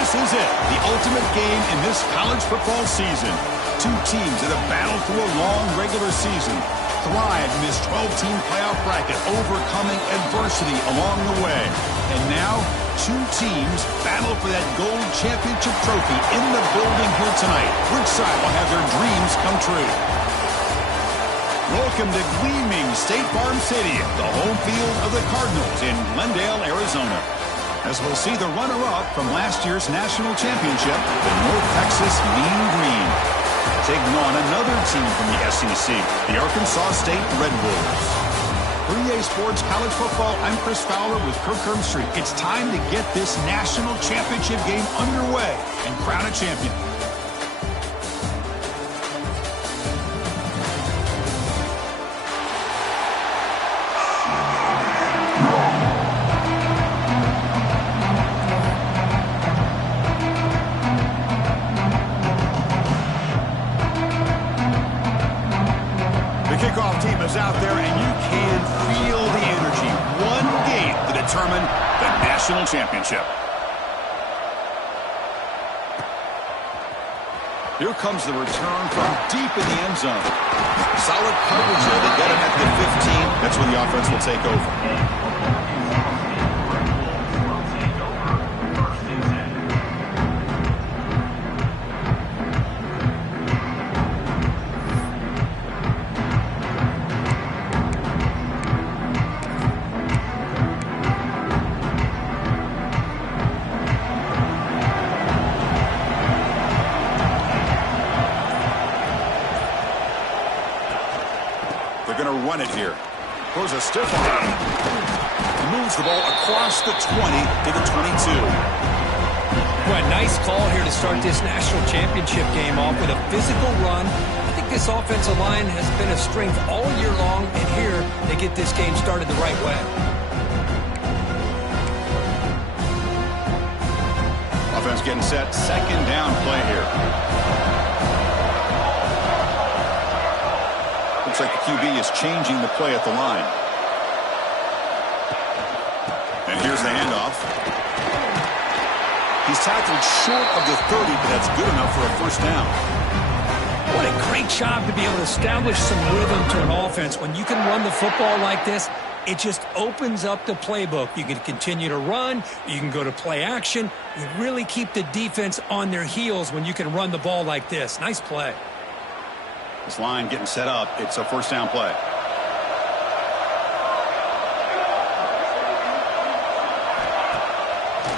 This is it, the ultimate game in this college football season. Two teams that have battled through a long regular season, thrived in this 12-team playoff bracket, overcoming adversity along the way. And now, two teams battle for that gold championship trophy in the building here tonight. Which side will have their dreams come true? Welcome to gleaming State Farm Stadium, the home field of the Cardinals in Glendale, Arizona. As we'll see the runner-up from last year's national championship, the North Texas Mean Green, taking on another team from the SEC, the Arkansas State Red Wolves. For EA Sports College Football, I'm Chris Fowler with Kirk Herbstreit. It's time to get this national championship game underway and crown a champion. Out there, and you can feel the energy. One game to determine the national championship. Here comes the return from deep in the end zone. Solid coverage there. They get him at the 15. That's where the offense will take over. Run it here. Throws a stiff arm. Moves the ball across the 20 to the 22. Well, nice call here to start this national championship game off with a physical run. I think this offensive line has been a strength all year long, and here they get this game started the right way. Offense getting set. Second down play here. Looks like the QB is changing the play at the line. And here's the handoff. He's tackled short of the 30, but that's good enough for a first down. What a great job to be able to establish some rhythm to an offense. When you can run the football like this, it just opens up the playbook. You can continue to run. You can go to play action. You really keep the defense on their heels when you can run the ball like this. Nice play. This line getting set up. It's a first down play.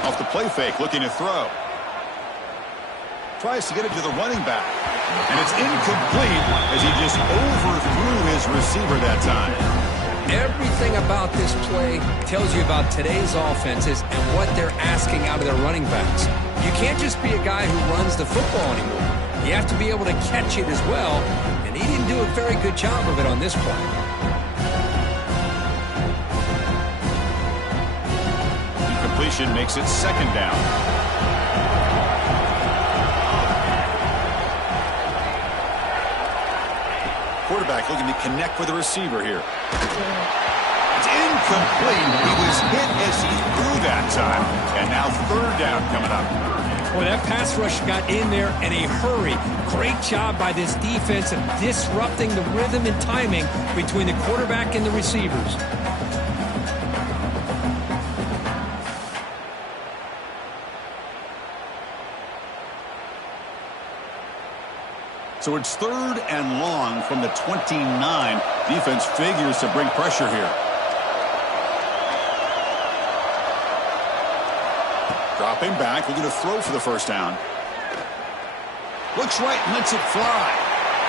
Off the play fake, looking to throw. Tries to get it to the running back. And it's incomplete as he just overthrew his receiver that time. Everything about this play tells you about today's offenses and what they're asking out of their running backs. You can't just be a guy who runs the football anymore. You have to be able to catch it as well, and he didn't do a very good job of it on this play. Incompletion makes it second down. Quarterback looking to connect with the receiver here. It's incomplete. He was hit as he threw that time, and now third down coming up. Well, that pass rush got in there in a hurry. Great job by this defense of disrupting the rhythm and timing between the quarterback and the receivers. So it's third and long from the 29. Defense figures to bring pressure here. Dropping back, looking to throw for the first down. Looks right, lets it fly.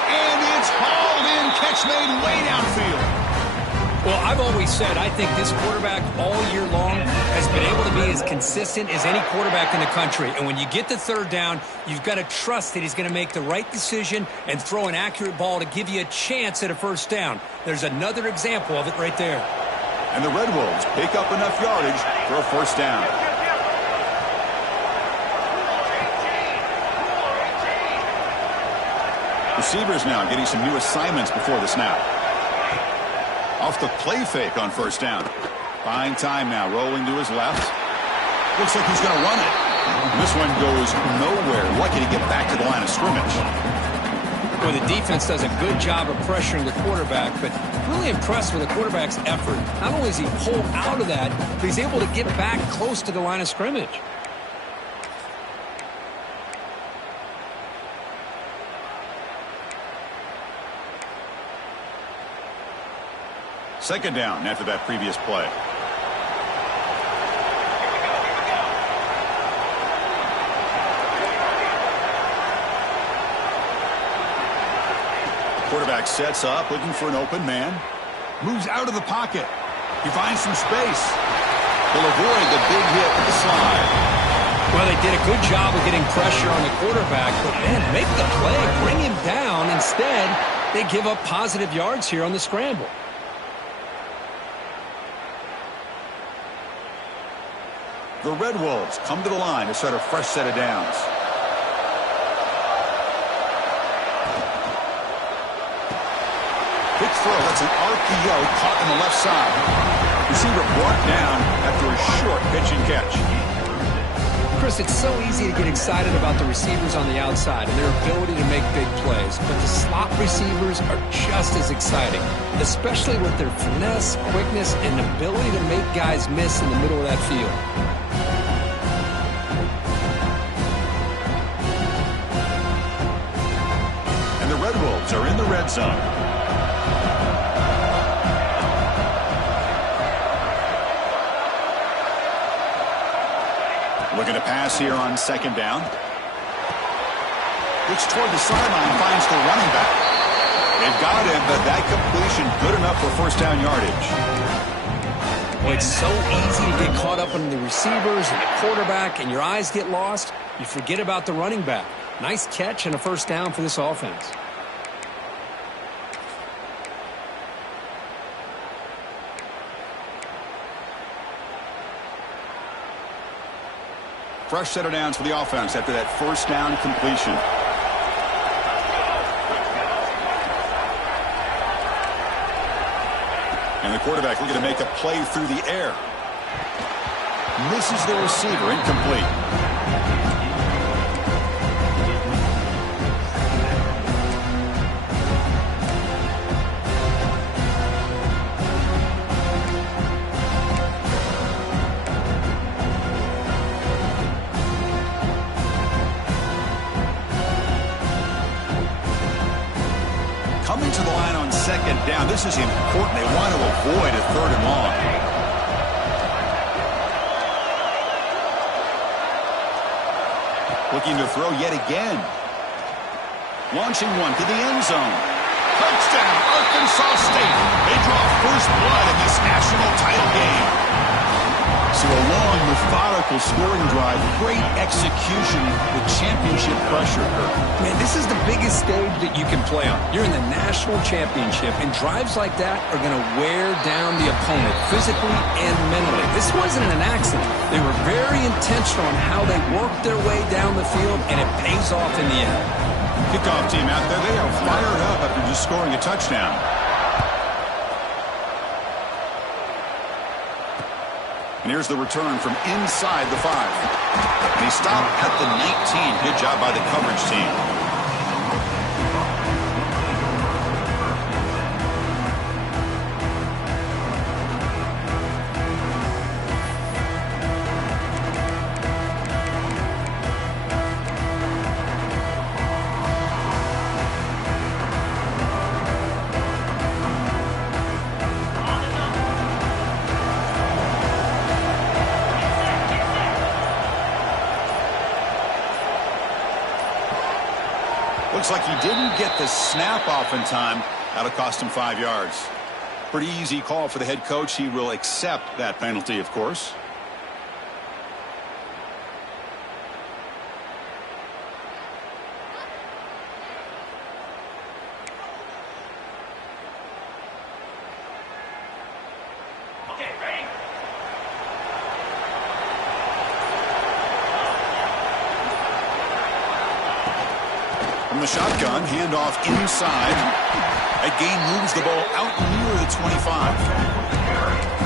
And it's hauled in, catch made way downfield. Well, I've always said I think this quarterback all year long has been able to be as consistent as any quarterback in the country. And when you get the third down, you've got to trust that he's going to make the right decision and throw an accurate ball to give you a chance at a first down. There's another example of it right there. And the Red Wolves pick up enough yardage for a first down. Receivers now getting some new assignments before the snap. Off the play fake on first down. Buying time now, rolling to his left. Looks like he's going to run it. And this one goes nowhere. Lucky to get back to the line of scrimmage. Well, the defense does a good job of pressuring the quarterback, but really impressed with the quarterback's effort. Not only is he pulled out of that, but he's able to get back close to the line of scrimmage. Second down after that previous play. Quarterback sets up, looking for an open man. Moves out of the pocket. He finds some space. Will avoid the big hit with the slide. Well, they did a good job of getting pressure on the quarterback, but man, make the play, bring him down. Instead, they give up positive yards here on the scramble. The Red Wolves come to the line to start a fresh set of downs. Big throw. That's an RPO caught on the left side. Receiver brought down after a short pitch and catch. Chris, it's so easy to get excited about the receivers on the outside and their ability to make big plays, but the slot receivers are just as exciting, especially with their finesse, quickness, and ability to make guys miss in the middle of that field. And the Red Wolves are in the red zone. Looking to pass here on second down. Looks toward the sideline, finds the running back. They've got him, but that completion good enough for first down yardage. Well, it's so easy to get caught up in the receivers and the quarterback, and your eyes get lost. You forget about the running back. Nice catch and a first down for this offense. Fresh set of downs for the offense after that first down completion. And the quarterback looking to make a play through the air. Misses the receiver, incomplete. Coming to the line on second down. This is important. They want to avoid a third and long. Looking to throw yet again. Launching one to the end zone. Touchdown, Arkansas State. They draw first blood in this national title game. So a long, methodical scoring drive. Great execution with championship pressure. Man, this is the biggest stage that you can play on. You're in the national championship, and drives like that are going to wear down the opponent physically and mentally. This wasn't an accident. They were very intentional on how they worked their way down the field, and it pays off in the end. Kickoff team out there. They are fired up after just scoring a touchdown. And here's the return from inside the 5. And he stopped at the 19. Good job by the coverage team. Looks like he didn't get the snap off in time. That'll cost him 5 yards. Pretty easy call for the head coach. He will accept that penalty, of course. Okay, ready? From the shotgun, handoff inside. That gain moves the ball out near the 25.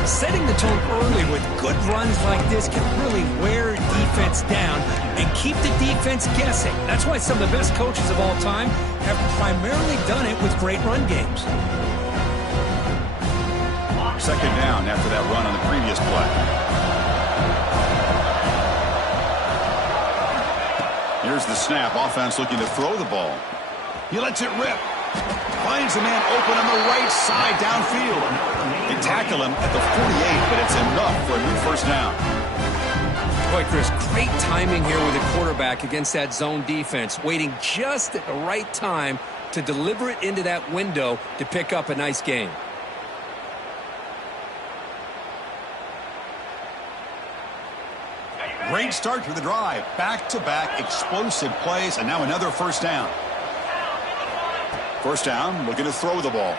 Setting the tone early with good runs like this can really wear defense down and keep the defense guessing. That's why some of the best coaches of all time have primarily done it with great run games. Second down after that run on the previous play. Here's the snap. Offense looking to throw the ball. He lets it rip. Finds a man open on the right side downfield. They tackle him at the 48, but it's enough for a new first down. Boy, Chris, great timing here with the quarterback against that zone defense, waiting just at the right time to deliver it into that window to pick up a nice gain. Great start to the drive. Back-to-back explosive plays, and now another first down. First down, looking to throw the ball.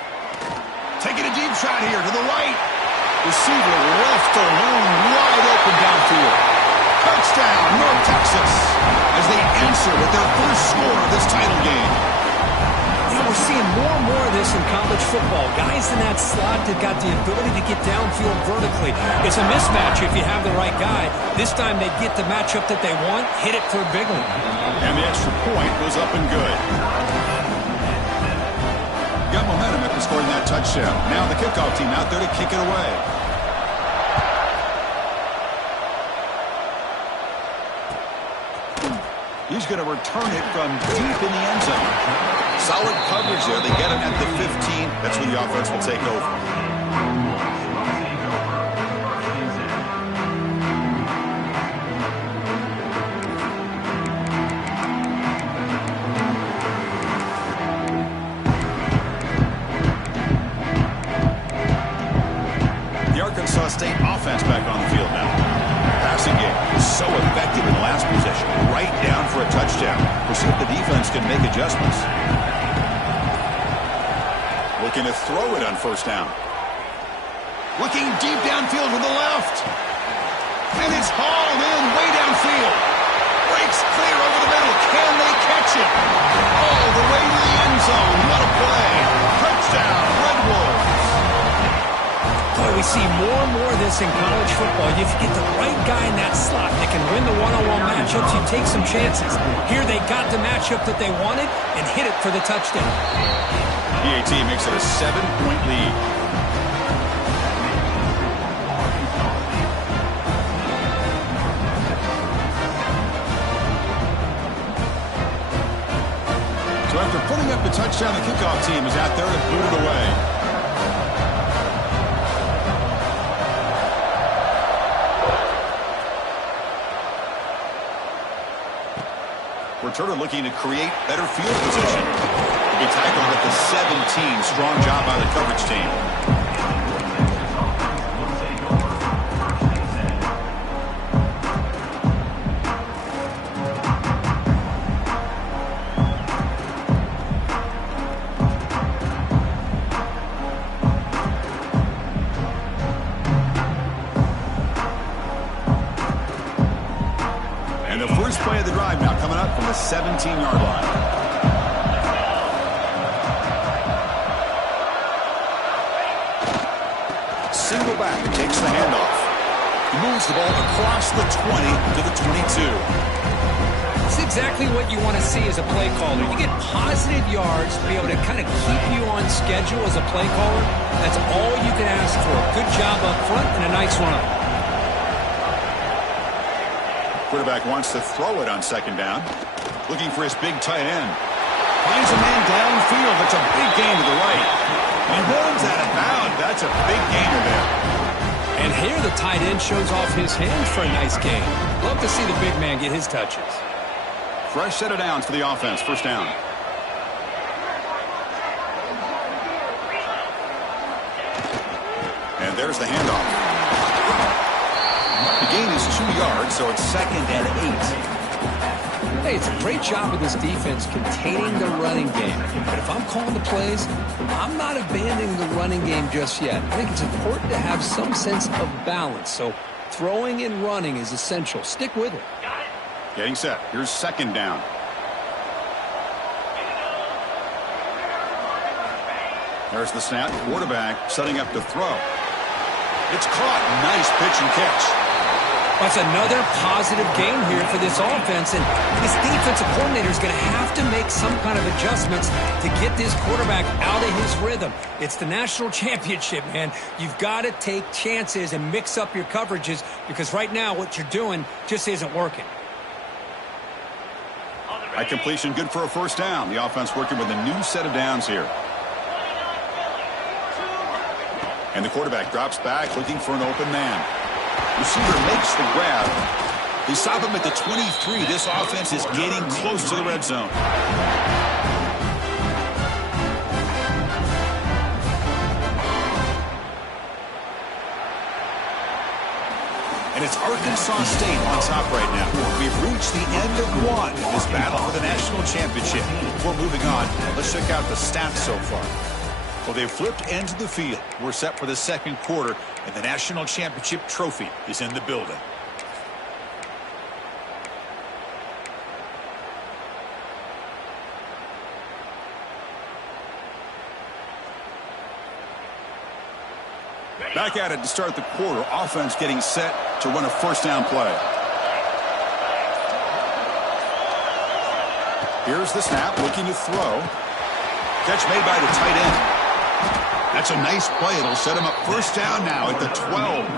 Taking a deep shot here to the right. Receiver left alone, wide open downfield. Touchdown, North Texas, as they answer with their first score of this title game. You know, we're seeing more and more of this in college football. Guys in that slot that got the ability to get downfield vertically. It's a mismatch if you have the right guy. This time they get the matchup that they want, hit it for a big one. And the extra point was up and good. Got momentum after scoring that touchdown. Now the kickoff team out there to kick it away. He's going to return it from deep in the end zone. Solid coverage there. They get him at the 15. That's where the offense will take over. Arkansas State offense back on the field now. Passing game is so effective in the last possession. Right down for a touchdown. We'll see if the defense can make adjustments. Looking to throw it on first down. Looking deep downfield to the left. And it's hauled in way downfield. Breaks clear over the middle. Can they catch it? All the way to the end zone. What a play. Touchdown, Red Wolves. Boy, we see more and more of this in college football. If you get the right guy in that slot that can win the one-on-one matchups, you take some chances. Here they got the matchup that they wanted and hit it for the touchdown. PAT makes it a 7-point lead. So after putting up the touchdown, the kickoff team is out there to boot it away. Returner looking to create better field position. He tackled at the 17. Strong job by the coverage team. And the first play of the drive now coming up from the 17-yard line. Single back, takes the handoff. He moves the ball across the 20 to the 22. It's exactly what you want to see as a play caller. You get positive yards to be able to kind of keep you on schedule as a play caller. That's all you can ask for. Good job up front and a nice run. Quarterback wants to throw it on second down. Looking for his big tight end. Finds a man downfield. That's a big gain to the right. And runs out of bounds. That's a big gainer there. And here the tight end shows off his hands for a nice gain. Love to see the big man get his touches. Fresh set of downs for the offense. First down. And there's the handoff. The gain is 2 yards, so it's 2nd and 8. Hey, it's a great job of this defense containing the running game. But if I'm calling the plays, I'm not abandoning the running game just yet. I think it's important to have some sense of balance. So throwing and running is essential. Stick with it. Getting set. Here's second down. There's the snap. Quarterback setting up to throw. It's caught. Nice pitch and catch. That's another positive game here for this offense, and this defensive coordinator is going to have to make some kind of adjustments to get this quarterback out of his rhythm. It's the national championship, man. You've got to take chances and mix up your coverages because right now what you're doing just isn't working. High completion, good for a first down. The offense working with a new set of downs here. And the quarterback drops back looking for an open man. Receiver makes the grab. They stop him at the 23. This offense is getting close to the red zone. And it's Arkansas State on top right now. We've reached the end of one in this battle for the national championship. Before moving on, let's check out the stats so far. Well, they've flipped ends of the field. We're set for the second quarter, and the national championship trophy is in the building. Back at it to start the quarter. Offense getting set to run a first down play. Here's the snap, looking to throw. Catch made by the tight end. That's a nice play. It'll set him up first down now at the 12.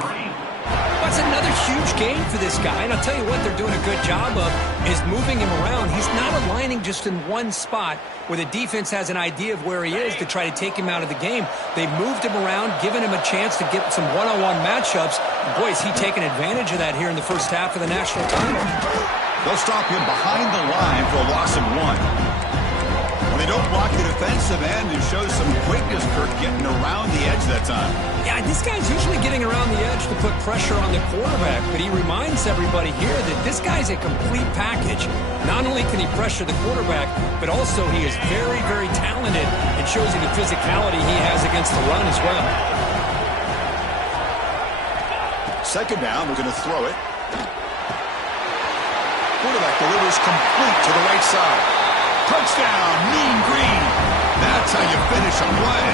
That's another huge game for this guy, and I'll tell you what they're doing a good job of is moving him around. He's not aligning just in one spot where the defense has an idea of where he is to try to take him out of the game. They've moved him around, given him a chance to get some one-on-one matchups. Boy, is he taking advantage of that here in the first half of the national title. They'll stop him behind the line for a loss of 1. They don't block the defensive end and shows some quickness, Kirk, getting around the edge that time. Yeah, this guy's usually getting around the edge to put pressure on the quarterback, but he reminds everybody here that this guy's a complete package. Not only can he pressure the quarterback, but also he is very, very talented and shows you the physicality he has against the run as well. Second down, we're going to throw it. Quarterback delivers complete to the right side. Touchdown, Mean Green. That's how you finish a play.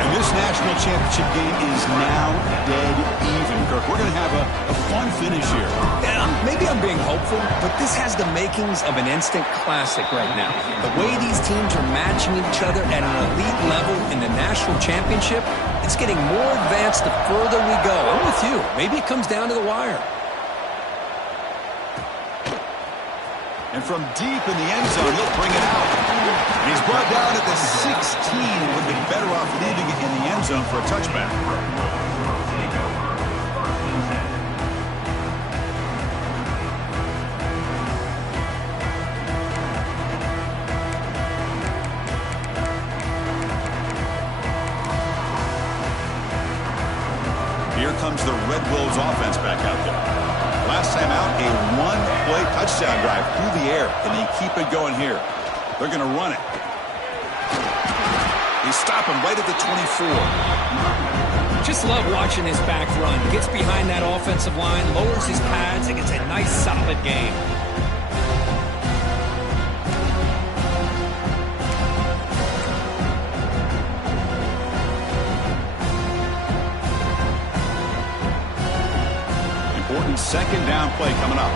And this national championship game is now dead even, Kirk. We're going to have a fun finish here. Yeah, maybe I'm being hopeful, but this has the makings of an instant classic right now. The way these teams are matching each other at an elite level in the national championship, it's getting more advanced the further we go. I'm with you. Maybe it comes down to the wire. And from deep in the end zone, he'll bring it out. And he's brought down at the 16. Would have been better off leaving it in the end zone for a touchback. Here comes the Red Wolves offense back out there. Last time out, a one-play touchdown drive through the air, and they keep it going here. They're going to run it. They stop him right at the 24. Just love watching this back run. Gets behind that offensive line, lowers his pads, and gets a nice, solid gain. Important second down play coming up.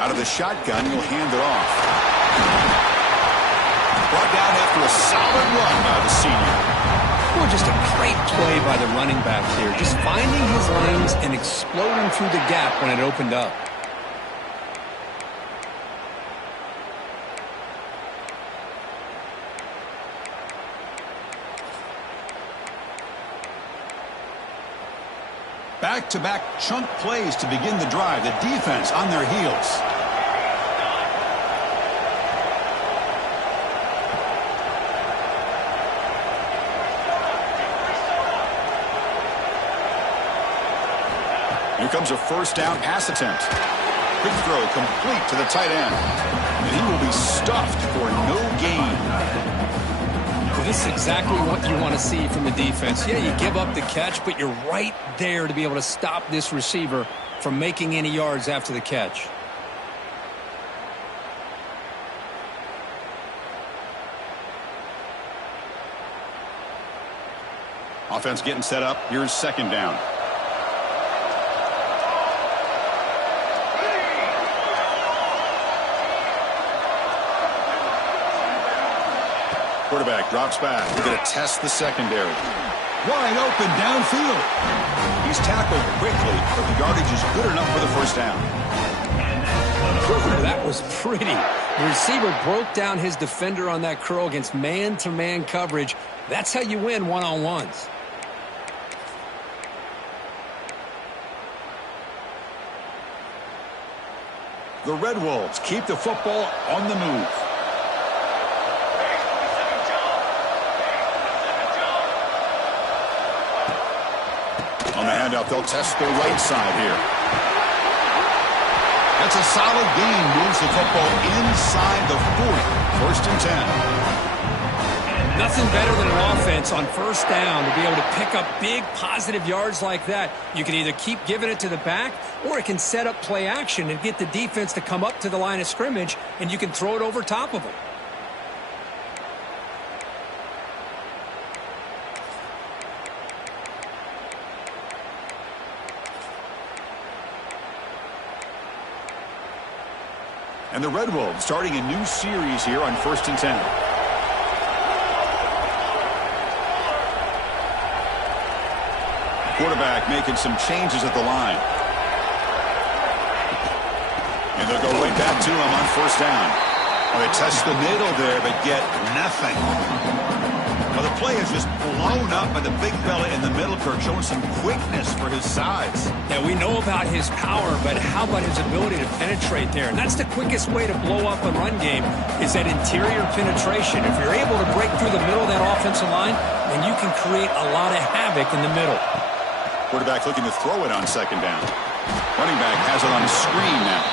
Out of the shotgun, he'll hand it off. Brought down after a solid run by the senior. Well, just a great play by the running back here. Just finding his lanes and exploding through the gap when it opened up. Back-to-back chunk plays to begin the drive. The defense on their heels. Here comes a first down pass attempt. Quick throw complete to the tight end. And he will be stuffed for no gain. Well, this is exactly what you want to see from the defense. Yeah, you give up the catch, but you're right there to be able to stop this receiver from making any yards after the catch. Offense getting set up. Here's second down. Quarterback drops back. We're going to test the secondary. Wide open downfield. He's tackled quickly, but the yardage is good enough for the first down. That was pretty. The receiver broke down his defender on that curl against man-to-man coverage. That's how you win one-on-ones. The Red Wolves keep the football on the move. On the handoff, they'll test the right side here. That's a solid gain. Moves the football inside the 40. First and 10. Nothing better than an offense on first down to be able to pick up big positive yards like that. You can either keep giving it to the back, or it can set up play action and get the defense to come up to the line of scrimmage, and you can throw it over top of them. And the Red Wolves starting a new series here on first and 10. Quarterback making some changes at the line. And they'll go right back to him on first down. Well, they test the middle there, but get nothing. Well, the play is just blown up by the big fella in the middle, Kirk, showing some quickness for his size. Yeah, we know about his power, but how about his ability to penetrate there? And that's the quickest way to blow up a run game, is that interior penetration. If you're able to break through the middle of that offensive line, then you can create a lot of havoc in the middle. Quarterback looking to throw it on second down. Running back has it on a screen now.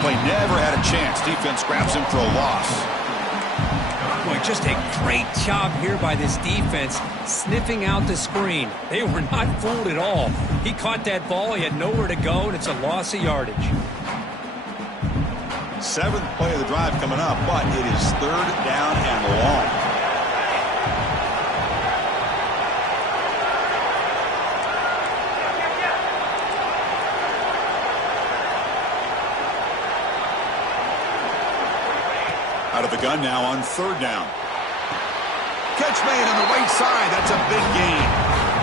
Play never had a chance. Defense grabs him for a loss. Boy, just a great job here by this defense, sniffing out the screen. They were not fooled at all. He caught that ball. He had nowhere to go, and it's a loss of yardage. Seventh play of the drive coming up, but it is third down and long. Out of the gun now on third down. Catch made on the right side. That's a big gain.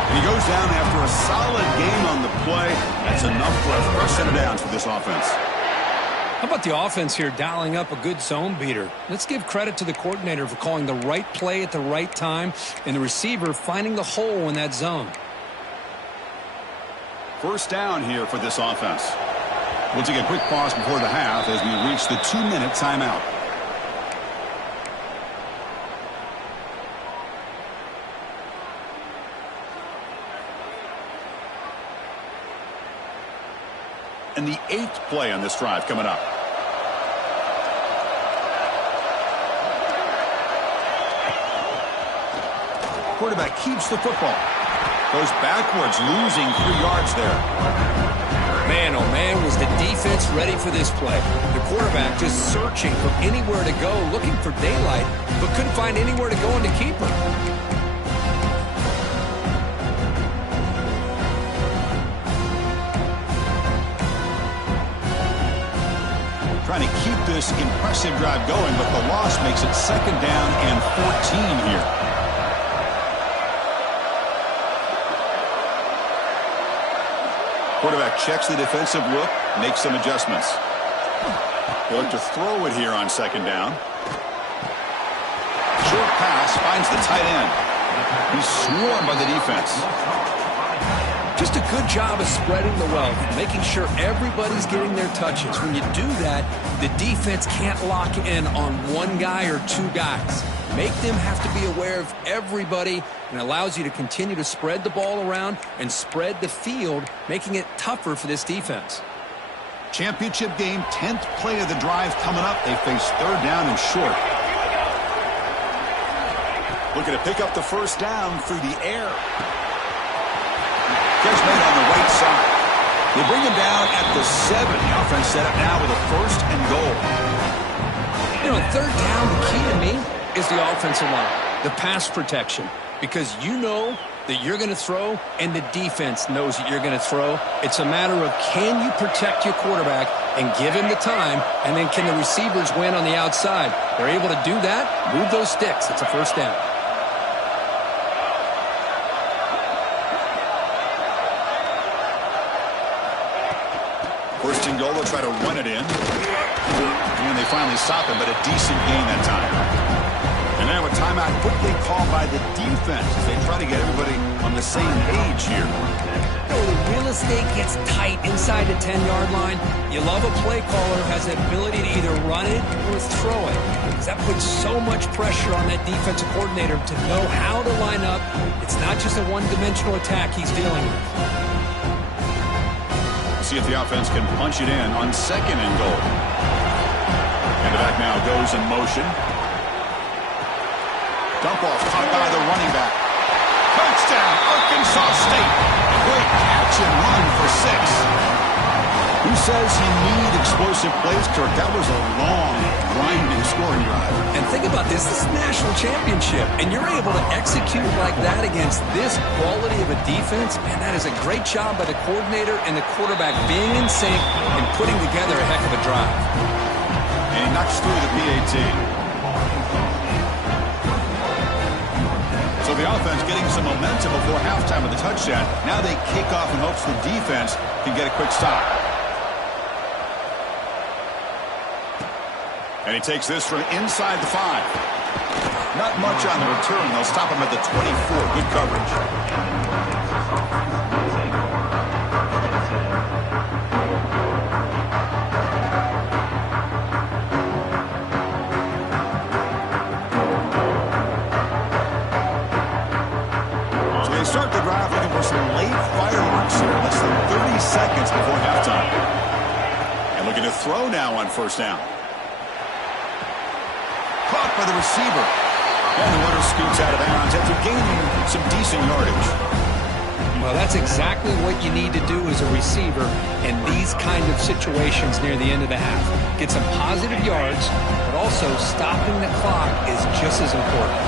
And he goes down after a solid gain on the play. That's enough for a first set of downs for this offense. How about the offense here dialing up a good zone beater? Let's give credit to the coordinator for calling the right play at the right time and the receiver finding the hole in that zone. First down here for this offense. We'll take a quick pause before the half as we reach the 2-minute timeout. And the 8th play on this drive coming up. Quarterback keeps the football. Goes backwards, losing 3 yards there. Man, oh man, was the defense ready for this play. The quarterback just searching for anywhere to go, looking for daylight, but couldn't find anywhere to go in the keeper. Trying to keep this impressive drive going, but the loss makes it second down and 14 here. Quarterback checks the defensive look, makes some adjustments. He'll look to throw it here on second down. Short pass finds the tight end. He's swarmed by the defense. Just a good job of spreading the wealth, making sure everybody's getting their touches. When you do that, the defense can't lock in on one guy or 2 guys. Make them have to be aware of everybody, and allows you to continue to spread the ball around and spread the field, making it tougher for this defense. Championship game, 10th play of the drive coming up. They face third down and short. Looking to pick up the first down through the air. Catch made on the right side. They bring him down at the 7. The offense set up now with a 1st and goal. You know, third down, the key to me is the offensive line, the pass protection, because you know that you're going to throw and the defense knows that you're going to throw. It's a matter of can you protect your quarterback and give him the time, and then can the receivers win on the outside? They're able to do that, move those sticks. It's a 1st down. First and goal, they'll try to run it in. And they finally stop him, but a decent gain that time. And now a timeout quickly called by the defense as they try to get everybody on the same page here. You know, the real estate gets tight inside the 10-yard line. You love a play caller who has the ability to either run it or throw it, because that puts so much pressure on that defensive coordinator to know how to line up. It's not just a one-dimensional attack he's dealing with. See if the offense can punch it in on 2nd and goal. And the back now goes in motion. Dump off caught by the running back. Touchdown, Arkansas State. A great catch and run for 6. Who says you need explosive plays, Kirk? That was a long, grinding scoring drive. And think about this. This is a national championship, and you're able to execute like that against this quality of a defense. Man, that is a great job by the coordinator and the quarterback being in sync and putting together a heck of a drive. And he knocks through the PAT. So the offense getting some momentum before halftime with the touchdown. Now they kick off in hopes the defense can get a quick stop. And he takes this from inside the 5. Not much on the return. They'll stop him at the 24. Good coverage. So they start the drive looking for some late fireworks here. Less than 30 seconds before halftime. And looking to throw now on 1st down. Caught by the receiver. And the runner scoots out of bounds after gaining some decent yardage. Well, that's exactly what you need to do as a receiver in these kind of situations near the end of the half. Get some positive yards, but also stopping the clock is just as important.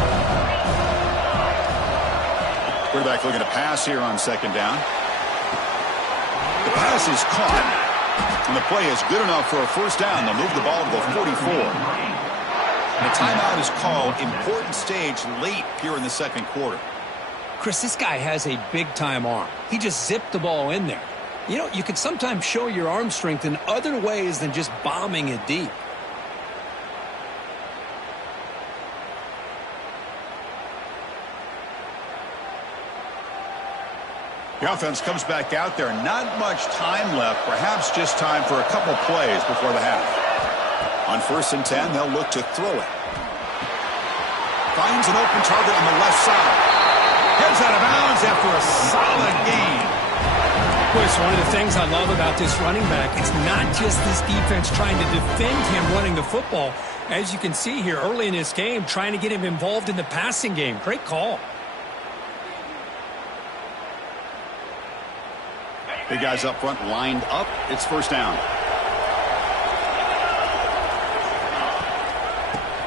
Quarterback looking to pass here on 2nd down. The pass is caught. And the play is good enough for a 1st down. They'll move the ball to the 44. The timeout is called. Important stage late here in the 2nd quarter. Chris, this guy has a big-time arm. He just zipped the ball in there. You know, you can sometimes show your arm strength in other ways than just bombing it deep. The offense comes back out there. Not much time left. Perhaps just time for a couple plays before the half. On 1st and 10, they'll look to throw it. Finds an open target on the left side. Heads out of bounds after a solid gain. Boy, it's one of the things I love about this running back. It's not just this defense trying to defend him running the football. As you can see here early in this game, trying to get him involved in the passing game. Great call. Big guys up front lined up. It's 1st down.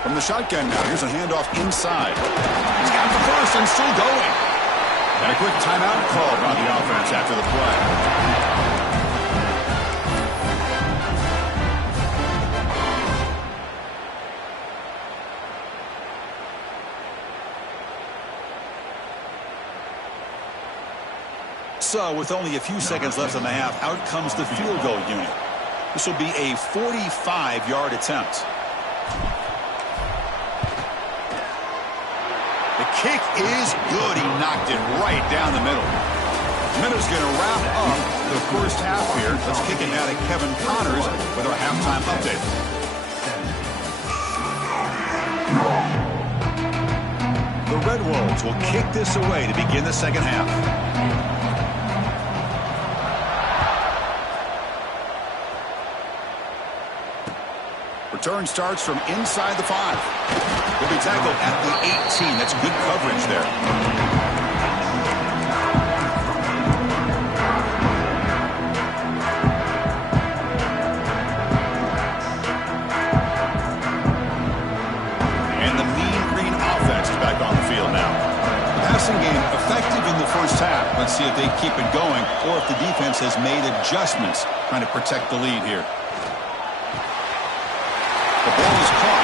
From the shotgun now, here's a handoff inside. He's got the 1st and still going. And a quick timeout called by the offense after the play. So, with only a few seconds left in the half, out comes the field goal unit. This will be a 45-yard attempt. The kick is good. He knocked it right down the middle. Minutes going to wrap up the 1st half here. Let's kick it now to Kevin Connors with our halftime update. The Red Wolves will kick this away to begin the 2nd half. Return starts from inside the 5. Will be tackled at the 18. That's good coverage there. even the first half. Let's see if they keep it going or if the defense has made adjustments trying to protect the lead here. The ball is caught.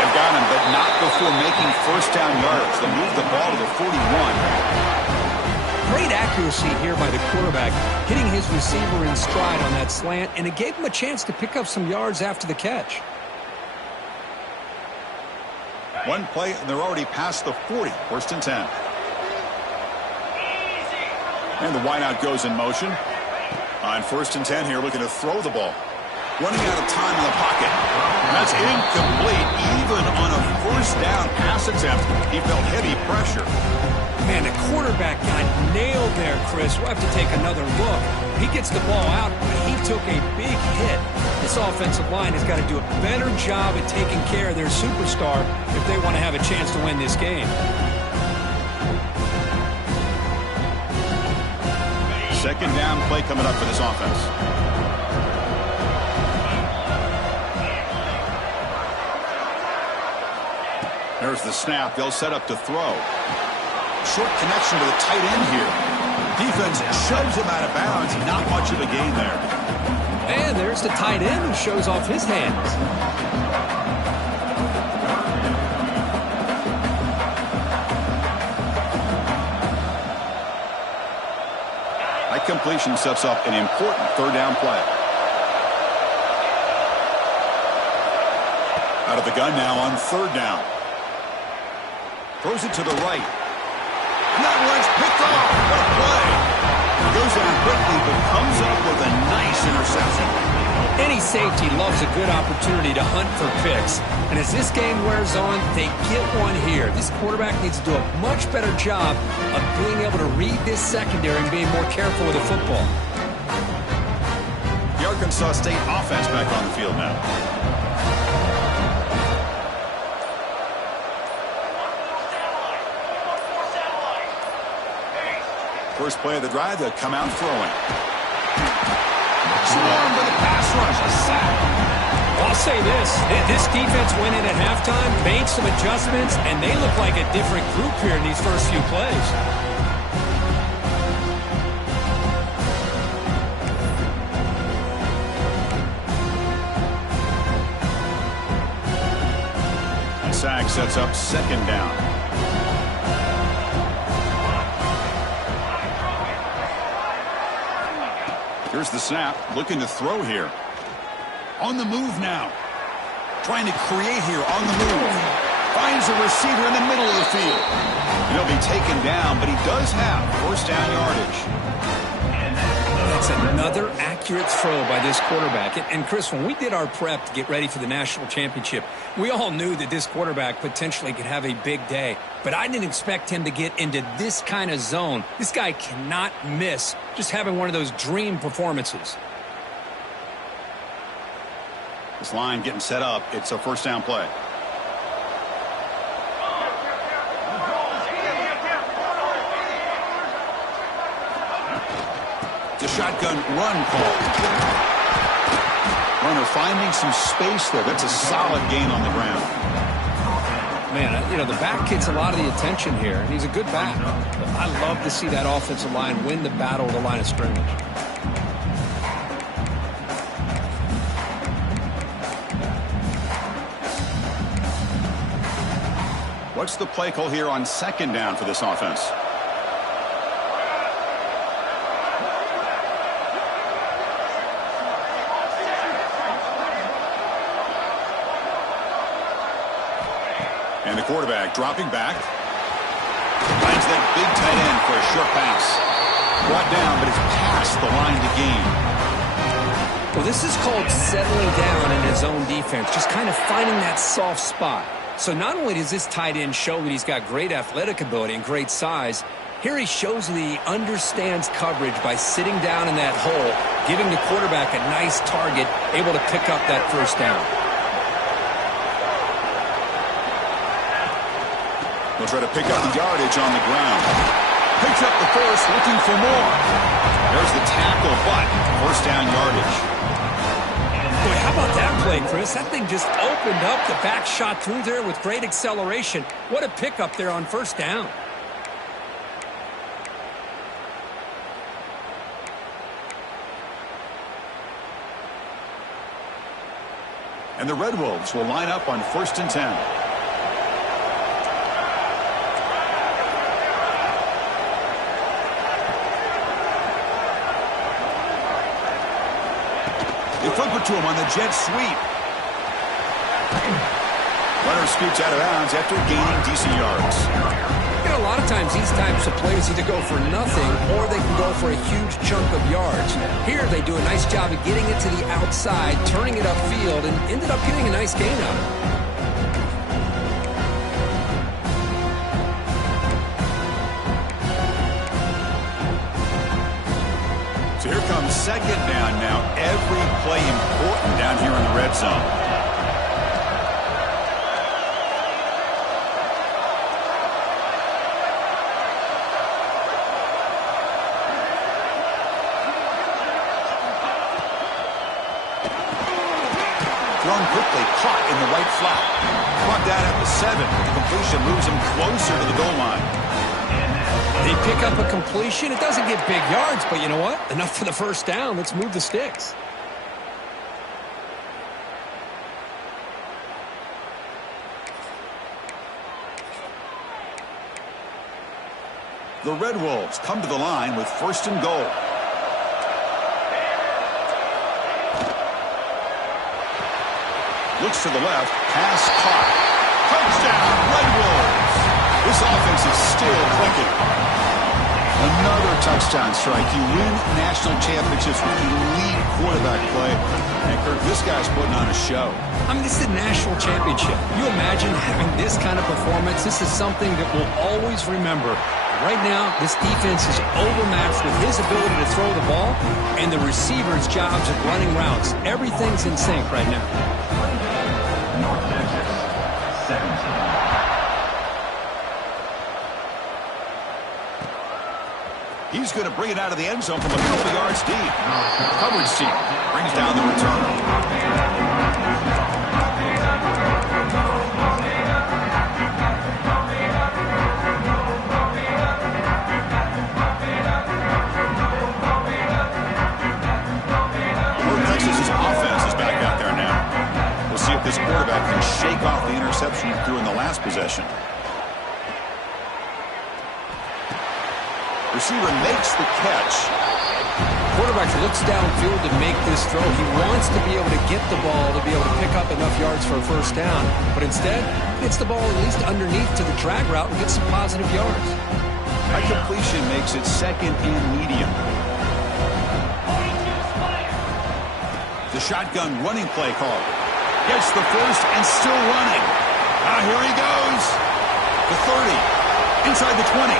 They've got him, but not before making first down yards. They move the ball to the 41. Great accuracy here by the quarterback, hitting his receiver in stride on that slant, and it gave him a chance to pick up some yards after the catch. One play, and they're already past the 40. First and 10. And the wideout goes in motion. On first and 10 here, looking to throw the ball. Running out of time in the pocket. That's incomplete. Even on a first down pass attempt, he felt heavy pressure. Man, the quarterback got nailed there, Chris. We'll have to take another look. He gets the ball out, but he took a big hit. This offensive line has got to do a better job at taking care of their superstar if they want to have a chance to win this game. Second down play coming up for this offense. There's the snap. They'll set up to throw. Short connection to the tight end here. Defense shoves him out of bounds. Not much of a gain there. And there's the tight end who shows off his hands. That completion sets up an important third down play. Out of the gun now on third down. Throws it to the right. That one's picked off. What a play. Goes down quickly, but comes up with a nice interception. Any safety loves a good opportunity to hunt for picks. And as this game wears on, they get one here. This quarterback needs to do a much better job of being able to read this secondary and being more careful with the football. The Arkansas State offense back on the field now. First play of the drive, they'll come out throwing. Swarmed with a pass rush, a sack. I'll say this defense went in at halftime, made some adjustments, and they look like a different group here in these first few plays. The sack sets up second down. Here's the snap, looking to throw here. On the move now. Trying to create here on the move. Finds a receiver in the middle of the field. He'll be taken down, but he does have first down yardage. That's another accurate throw by this quarterback. And Chris, when we did our prep to get ready for the national championship, we all knew that this quarterback potentially could have a big day. But I didn't expect him to get into this kind of zone. This guy cannot miss just having one of those dream performances. This line getting set up. It's a first down play. The shotgun run call. Runner finding some space there. That's a solid gain on the ground. Man, you know, the back gets a lot of the attention here, and he's a good back. But I love to see that offensive line win the battle of the line of scrimmage. What's the play call here on second down for this offense? And the quarterback dropping back. Finds that big tight end for a short pass. Brought down, but it's past the line to gain. Well, this is called settling down in his own defense, just kind of finding that soft spot. So not only does this tight end show that he's got great athletic ability and great size, here he shows that he understands coverage by sitting down in that hole, giving the quarterback a nice target, able to pick up that first down. He'll try to pick up the yardage on the ground. Picks up the first, looking for more. There's the tackle, but first down yardage. Boy, how about that play, Chris? That thing just opened up. The back shot through there with great acceleration. What a pickup there on first down. And the Red Wolves will line up on 1st and 10. They flip it to him on the jet sweep. Runner scoots out of bounds after gaining decent yards. You know, a lot of times these types of plays either go for nothing or they can go for a huge chunk of yards. Here they do a nice job of getting it to the outside, turning it upfield, and ended up getting a nice gain out of it. So here comes 2nd down now. Every play important down here in the red zone. Thrown quickly, caught in the right flat. Brought down at the 7. Completion moves him closer to the goal line. They pick up a completion. It doesn't get big yards, but you know what? Enough for the 1st down. Let's move the sticks. The Red Wolves come to the line with 1st and goal. Looks to the left. Pass caught. Touchdown, Red Wolves. This offense is still clicking. Another touchdown strike. You win national championships with elite quarterback play. And Kirk, this guy's putting on a show. I mean, this is a national championship. You imagine having this kind of performance? This is something that we'll always remember. Right now, this defense is overmatched with his ability to throw the ball and the receivers' jobs of running routes. Everything's in sync right now. He's going to bring it out of the end zone from a couple yards deep. Coverage team brings down the return. North Texas's offense is back out there now. We'll see if this quarterback can shake off the interception he threw in the last possession. Receiver makes the catch. Quarterback looks downfield to make this throw. He wants to be able to get the ball to be able to pick up enough yards for a 1st down, but instead gets the ball at least underneath to the drag route and gets some positive yards. That completion makes it 2nd and medium. The shotgun running play call. Gets the 1st and still running. Here he goes. The 30. Inside the 20.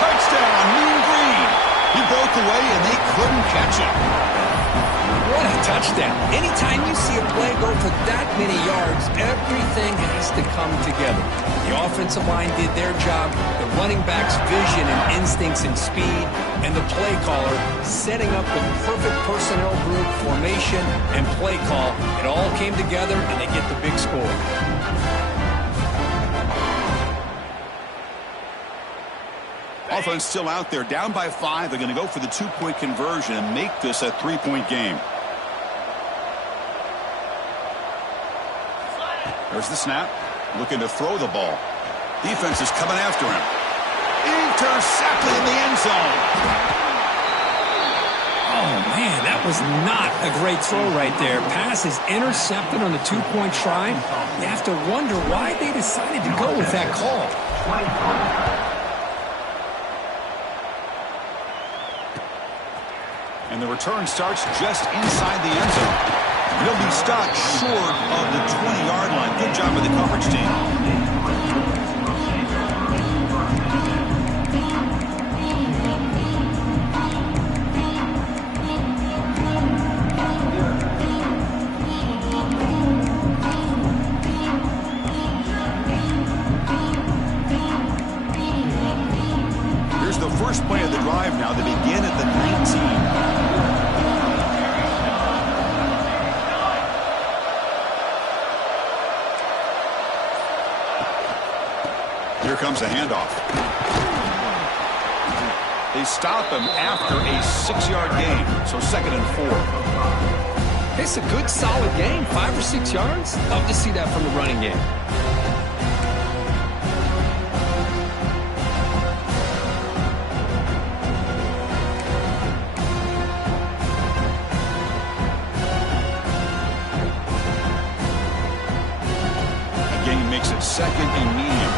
Touchdown, Mean Green. He broke away, and they couldn't catch him. What a touchdown. Anytime you see a play go for that many yards, everything has to come together. The offensive line did their job, the running back's vision and instincts and speed, and the play caller setting up the perfect personnel group, formation, and play call. It all came together, and they get the big score. Offense still out there, down by 5. They're going to go for the 2-point conversion and make this a 3-point game. There's the snap. Looking to throw the ball. Defense is coming after him. Intercepted in the end zone. Oh, man, that was not a great throw right there. Pass is intercepted on the 2-point try. You have to wonder why they decided to go with that call. And the return starts just inside the end zone. He'll be stopped short of the 20-yard line. Good job by the coverage team. Here's the first play of the drive now. They begin at the 19. Here comes a handoff. They stop him after a 6-yard gain, so 2nd and 4. It's a good, solid game. 5 or 6 yards. Love to see that from the running game. Again, makes it second and medium.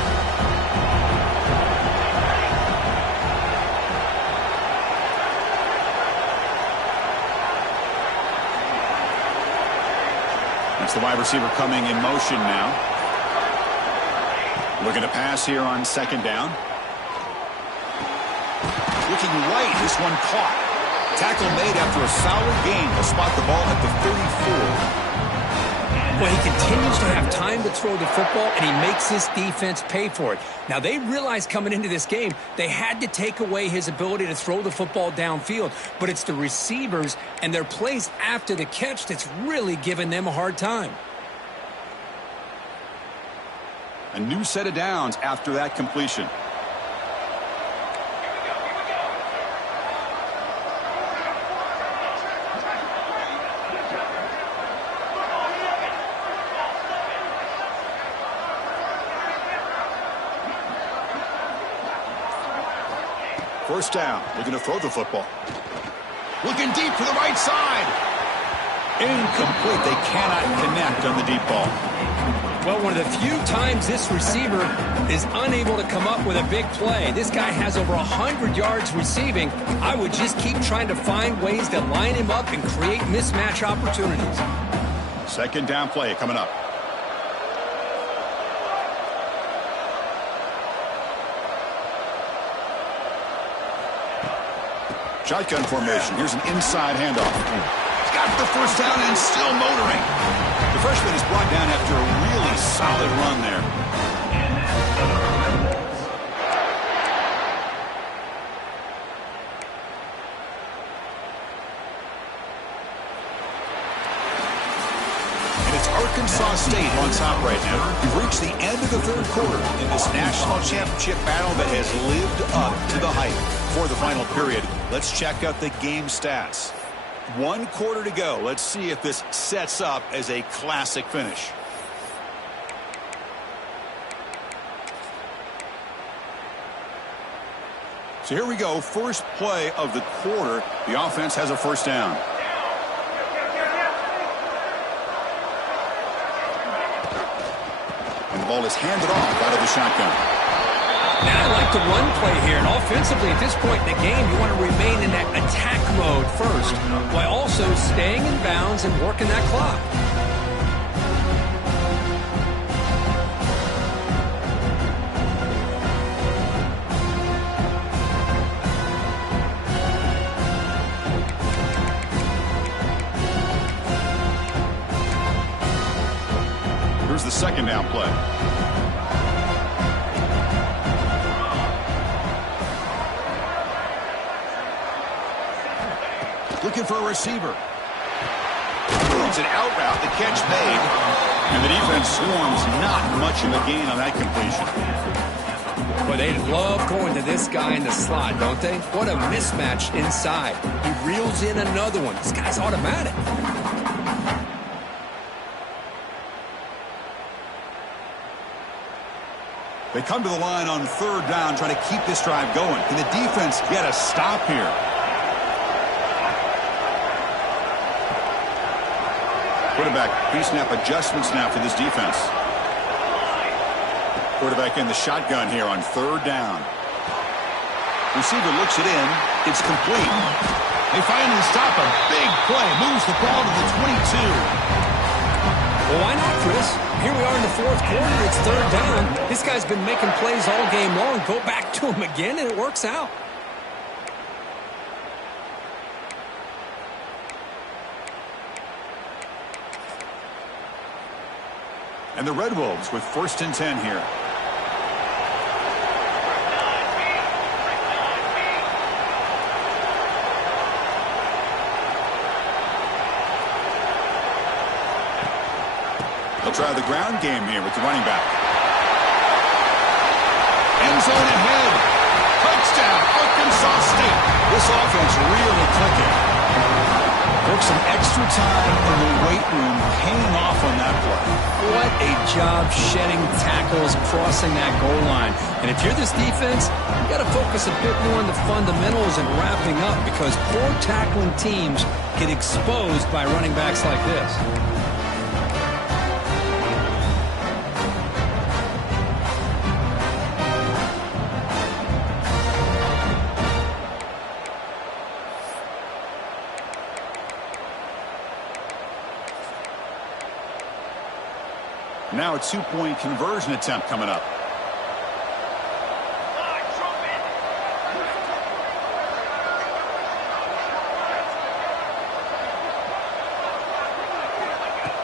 That's the wide receiver coming in motion now. Looking to pass here on second down. Looking right, this one caught. Tackle made after a solid gain. He'll spot the ball at the 34. Well, he continues to have time to throw the football, and he makes this defense pay for it. Now, they realized coming into this game they had to take away his ability to throw the football downfield, but it's the receivers and their plays after the catch that's really giving them a hard time. A new set of downs after that completion. First down, looking to throw the football. Looking deep to the right side. Incomplete. They cannot connect on the deep ball. Well, one of the few times this receiver is unable to come up with a big play. This guy has over 100 yards receiving. I would just keep trying to find ways to line him up and create mismatch opportunities. Second down play coming up. Shotgun formation. Here's an inside handoff. He's got the first down and still motoring. The freshman is brought down after a really solid run there. And it's Arkansas State on top right now. We've reached the end of the third quarter in this national championship battle that has lived up to the hype. For the final period, let's check out the game stats. 1 quarter to go. Let's see if this sets up as a classic finish. So here we go. First play of the quarter. The offense has a first down. And the ball is handed off out of the shotgun. Now, I like the run play here, and offensively at this point in the game, you want to remain in that attack mode first, while also staying in bounds and working that clock. Here's the second down play. Looking for a receiver. It's an out route. The catch made. And the defense swarms. Not much of a gain on that completion. But they love going to this guy in the slot, don't they? What a mismatch inside. He reels in another one. This guy's automatic. They come to the line on third down, trying to keep this drive going. Can the defense get a stop here? Quarterback pre-snap adjustments now for this defense. Quarterback in the shotgun here on third down. Receiver looks it in. It's complete. They finally stop a big play. Moves the ball to the 22. Well, why not, Chris? Here we are in the fourth quarter. It's third down. This guy's been making plays all game long. Go back to him again, and it works out. And the Red Wolves with first and 10 here. They'll try the ground game here with the running back. End zone ahead. Touchdown, Arkansas State. This offense really clicking. Took some extra time in the weight room paying off on that play. What a job shedding tackles, crossing that goal line. And if you're this defense, you got to focus a bit more on the fundamentals and wrapping up, because poor tackling teams get exposed by running backs like this. Now a two-point conversion attempt coming up.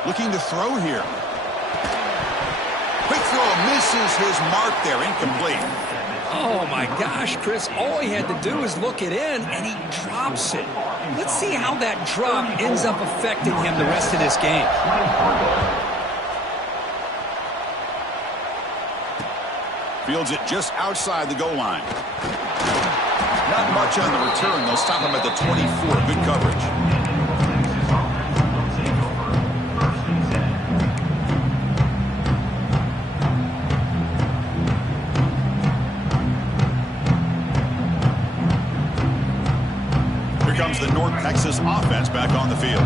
Looking to throw here. Quick throw, misses his mark there, incomplete. Oh my gosh, Chris, all he had to do is look it in, and he drops it. Let's see how that drop ends up affecting him the rest of this game. Fields it just outside the goal line. Not much on the return. They'll stop him at the 24. Good coverage. Here comes the North Texas offense back on the field.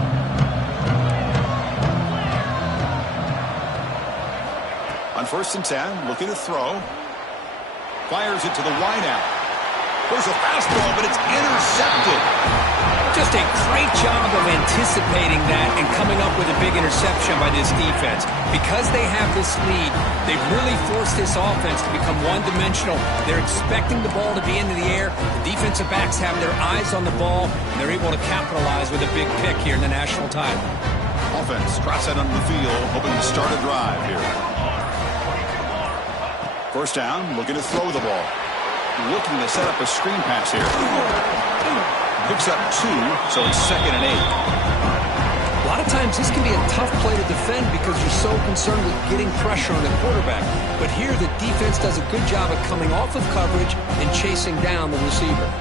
On 1st and 10, looking to throw. Fires it to the wideout. There's a fastball, but it's intercepted. Just a great job of anticipating that and coming up with a big interception by this defense. Because they have this lead, they've really forced this offense to become one-dimensional. They're expecting the ball to be into the air. The defensive backs have their eyes on the ball, and they're able to capitalize with a big pick here in the national title. Offense drops that onto the field, hoping to start a drive here. 1st down, looking to throw the ball. Looking to set up a screen pass here. Picks up 2, so it's 2nd and 8. A lot of times this can be a tough play to defend because you're so concerned with getting pressure on the quarterback. But here the defense does a good job of coming off of coverage and chasing down the receiver.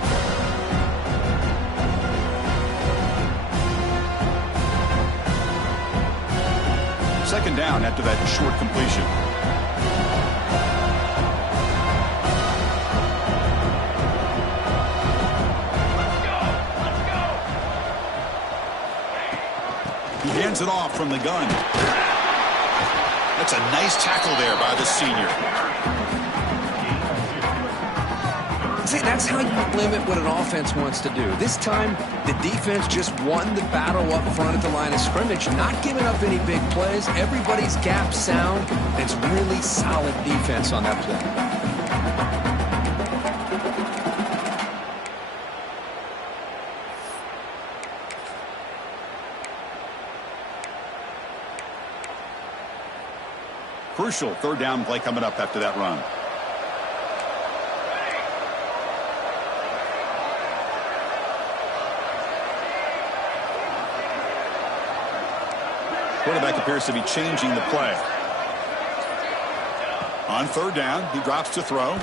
Second down after that short completion. Hands it off from the gun. That's a nice tackle there by the senior. See, that's how you limit what an offense wants to do. This time, the defense just won the battle up front at the line of scrimmage, not giving up any big plays. Everybody's gap sound. It's really solid defense on that play. Crucial 3rd down play coming up after that run. Quarterback appears to be changing the play. On 3rd down, he drops to throw.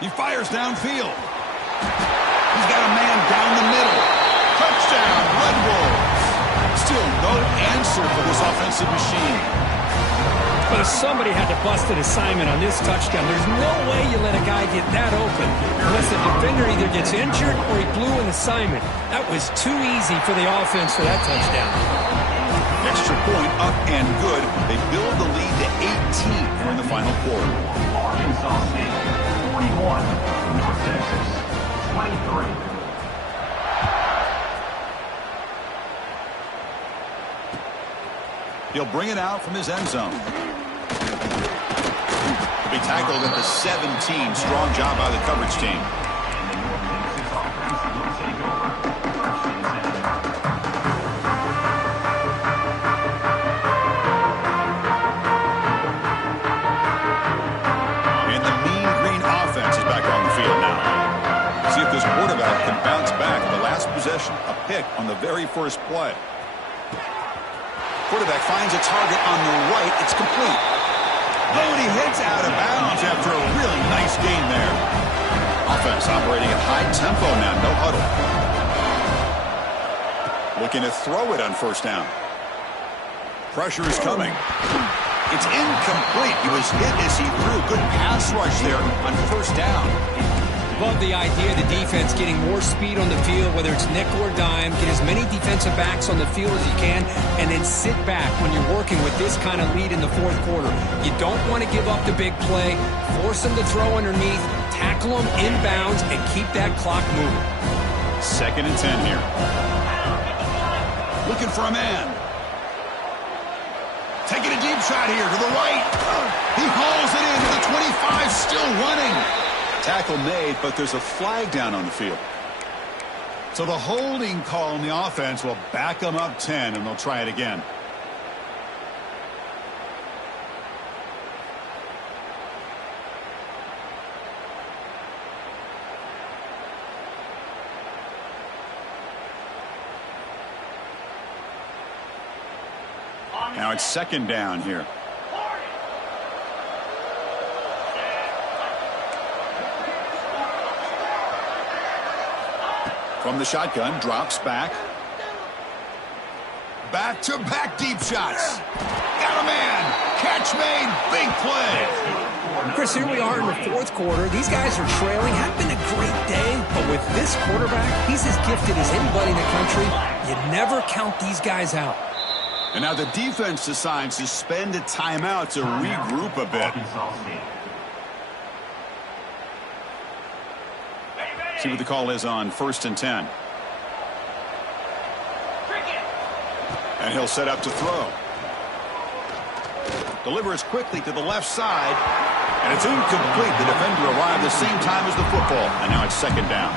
He fires downfield. He's got a man down the middle. Touchdown, Red Wolves. Still no answer for this offensive machine. But somebody had to bust an assignment on this touchdown. There's no way you let a guy get that open unless the defender either gets injured or he blew an assignment. That was too easy for the offense for that touchdown. Extra point up and good. They build the lead to 18 here in the final quarter. Arkansas State 41, North Texas 23. He'll bring it out from his end zone. Be tackled at the 17. Strong job by the coverage team. And the mean green offense is back on the field now. See if this quarterback can bounce back. The last possession, a pick on the very first play. Quarterback finds a target on the right. It's complete. Oh, and he hits out of bounds after a really nice game there. Offense operating at high tempo now. No huddle. Looking to throw it on first down. Pressure is coming. It's incomplete. He was hit as he threw. Good pass rush there on first down. Love the idea of the defense getting more speed on the field, whether it's nickel or dime. Get as many defensive backs on the field as you can, and then sit back when you're working with this kind of lead in the fourth quarter. You don't want to give up the big play. Force them to throw underneath, tackle them inbounds, and keep that clock moving. 2nd and 10 here. Looking for a man. Taking a deep shot here to the right. He hauls it in to the 25, still running. Tackle made, but there's a flag down on the field. So the holding call on the offense will back them up 10, and they'll try it again. Now it's 2nd down here. From the shotgun, drops back. Back-to-back deep shots. Got a man. Catch made. Big play. Chris, here we are in the fourth quarter. These guys are trailing. Had been a great day, but with this quarterback, he's as gifted as anybody in the country. You never count these guys out. And now the defense decides to spend a timeout to regroup a bit. See what the call is on 1st and 10. And he'll set up to throw. Delivers quickly to the left side. And it's incomplete. The defender arrived the same time as the football. And now it's 2nd down.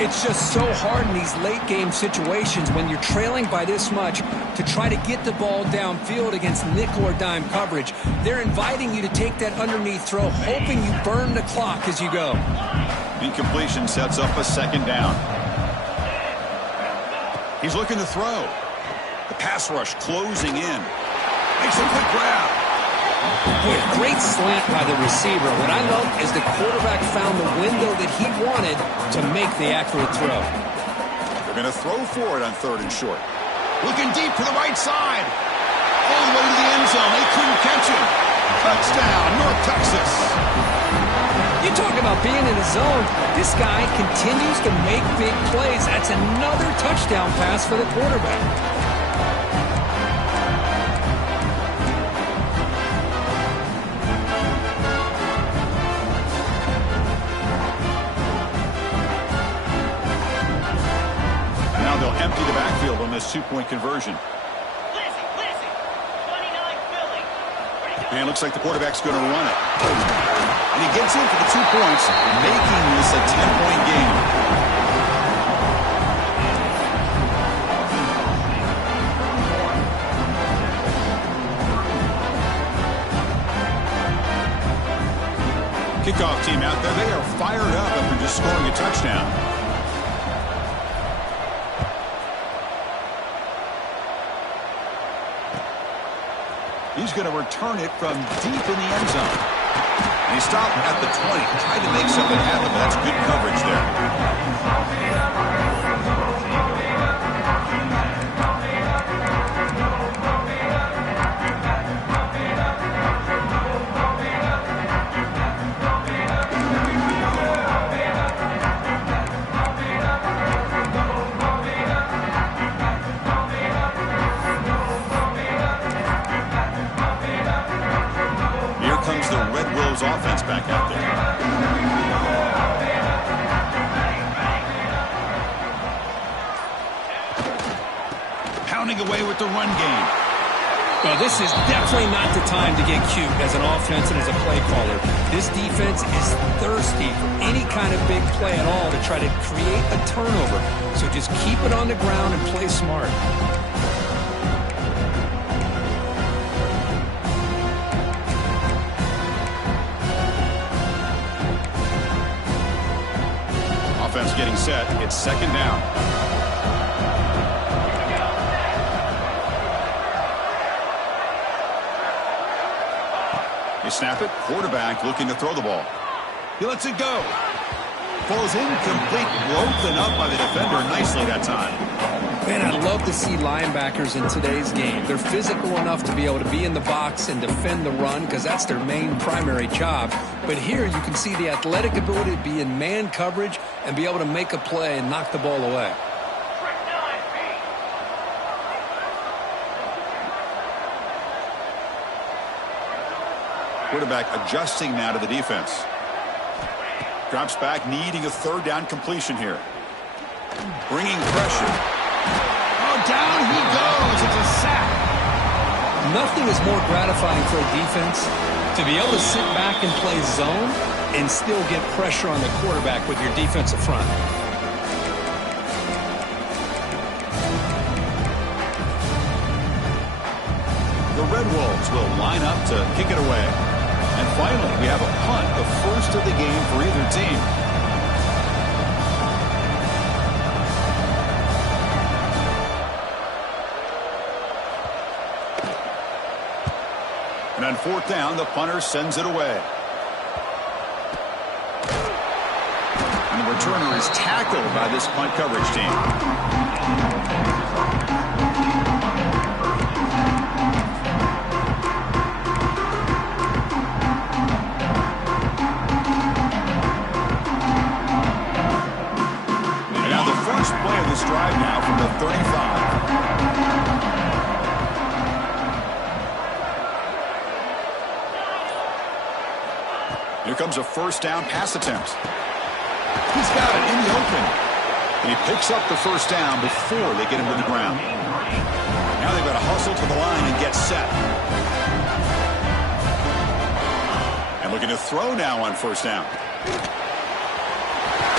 It's just so hard in these late game situations when you're trailing by this much to try to get the ball downfield against nickel or dime coverage. They're inviting you to take that underneath throw, hoping you burn the clock as you go. Incompletion sets up a 2nd down. He's looking to throw. The pass rush closing in. Makes a quick grab. Boy, great slant by the receiver. What I love is the quarterback found the window that he wanted to make the accurate throw. They're going to throw for it on 3rd and short. Looking deep to the right side. All the way to the end zone. They couldn't catch him. Touchdown, North Texas. You talk about being in the zone. This guy continues to make big plays. That's another touchdown pass for the quarterback. Now they'll empty the backfield on this 2-point conversion. And it looks like the quarterback's going to run it. And he gets in for the 2 points, making this a 10-point game. Kickoff team out there, they are fired up after just scoring a touchdown. He's going to return it from deep in the end zone. And he stopped at the 20, tried to make something happen, but that's good coverage there. Offense back out there. Pounding away with the run game. Well, this is definitely not the time to get cute as an offense and as a play caller. This defense is thirsty for any kind of big play at all to try to create a turnover. So just keep it on the ground and play smart. Offense getting set. It's 2nd down. You snap it. Quarterback looking to throw the ball. He lets it go. Falls incomplete. Broken up by the defender nicely that time. Man, I'd love to see linebackers in today's game. They're physical enough to be able to be in the box and defend the run because that's their main primary job. But here you can see the athletic ability to be in man coverage and be able to make a play and knock the ball away. Quarterback adjusting now to the defense. Drops back, needing a third down completion here. Bringing pressure. Oh, down he goes. It's a sack. Nothing is more gratifying for a defense to be able to sit back and play zone and still get pressure on the quarterback with your defensive front. The Red Wolves will line up to kick it away. And finally, we have a punt, the first of the game for either team. And on fourth down, the punter sends it away. And the returner is tackled by this punt coverage team. This drive now from the 35. Here comes a first down pass attempt. He's got it in the open. And he picks up the first down before they get him to the ground. Now they've got to hustle to the line and get set. And looking to throw now on first down.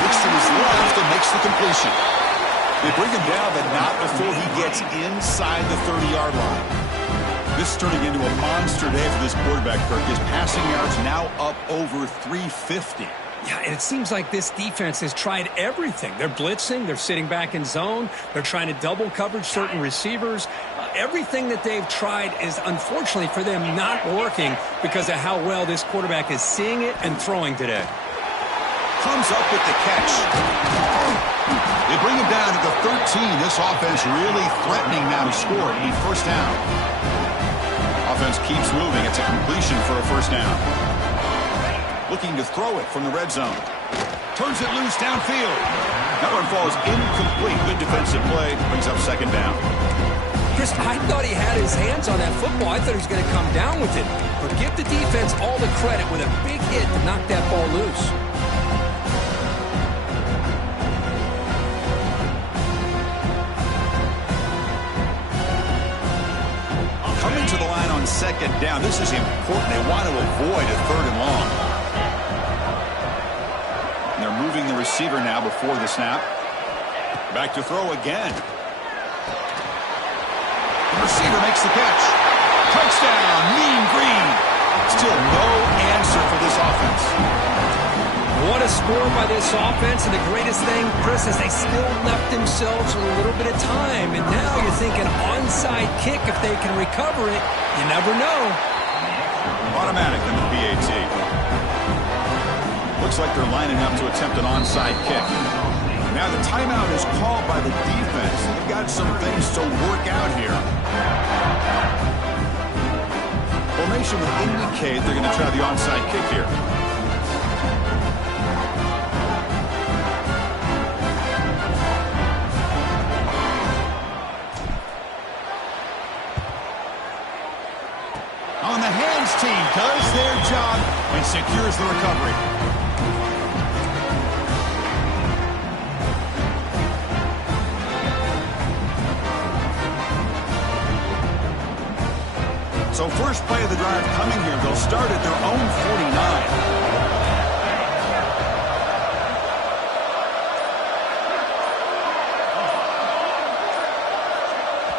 Looks to his left and makes the completion. They bring him down, but not before he gets inside the 30-yard line. This is turning into a monster day for this quarterback, Kirk. His passing yards now up over 350. Yeah, and it seems like this defense has tried everything. They're blitzing. They're sitting back in zone. They're trying to double coverage certain receivers. Everything that they've tried is, unfortunately for them, not working because of how well this quarterback is seeing it and throwing today. Comes up with the catch. They bring him down to the 13. This offense really threatening now to score. It'll be first down. Offense keeps moving. It's a completion for a first down. Looking to throw it from the red zone. Turns it loose downfield. That one falls incomplete. Good defensive play. Brings up second down. Chris, I thought he had his hands on that football. I thought he was going to come down with it. But give the defense all the credit with a big hit to knock that ball loose. Coming to the line on second down. This is important. They want to avoid a third and long. And they're moving the receiver now before the snap. Back to throw again. The receiver makes the catch. Touchdown, Mean Green. Still no answer for this offense. What a score by this offense, and the greatest thing, Chris, is they still left themselves with a little bit of time, and now you're thinking onside kick if they can recover it. You never know. Automatic in the PAT. Looks like they're lining up to attempt an onside kick. Now the timeout is called by the defense. They've got some things to work out here. Formation would indicate they're going to try the onside kick here. On the hands team does their job and secures the recovery. So first play of the drive coming here. They'll start at their own 49.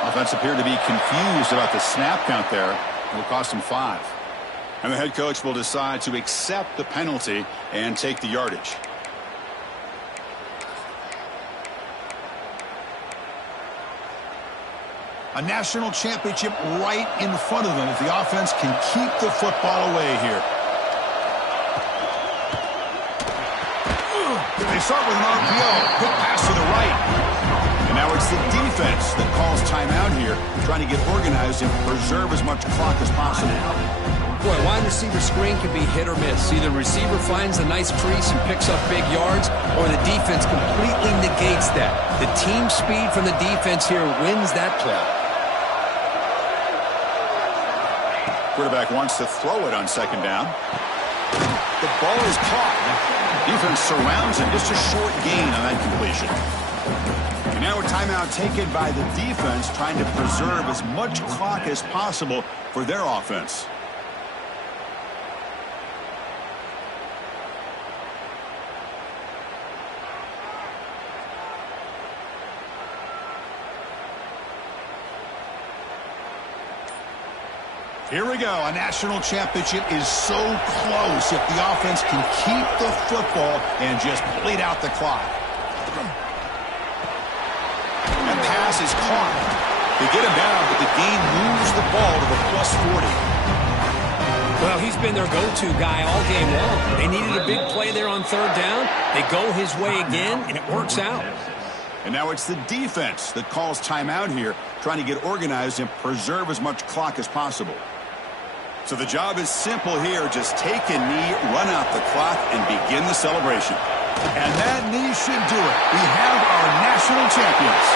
Offense appeared to be confused about the snap count there. It will cost him 5. And the head coach will decide to accept the penalty and take the yardage. A national championship right in front of them if the offense can keep the football away here. They start with an RPO. Quick pass to the right. And now it's it's the defense that calls timeout here, trying to get organized and preserve as much clock as possible. Boy, wide receiver screen can be hit or miss. Either the receiver finds a nice crease and picks up big yards, or the defense completely negates that. The team speed from the defense here wins that play. Quarterback wants to throw it on second down. The ball is caught. Defense surrounds him. Just a short gain on that completion. And now a timeout taken by the defense, trying to preserve as much clock as possible for their offense. Here we go. A national championship is so close if the offense can keep the football and just bleed out the clock. That pass is caught. They get him down, but the game moves the ball to the +40. Well, he's been their go-to guy all game long. They needed a big play there on third down. They go his way again, and it works out. And now it's the defense that calls timeout here, trying to get organized and preserve as much clock as possible. So the job is simple here. Just take a knee, run out the clock, and begin the celebration. And that knee should do it. We have our national champions.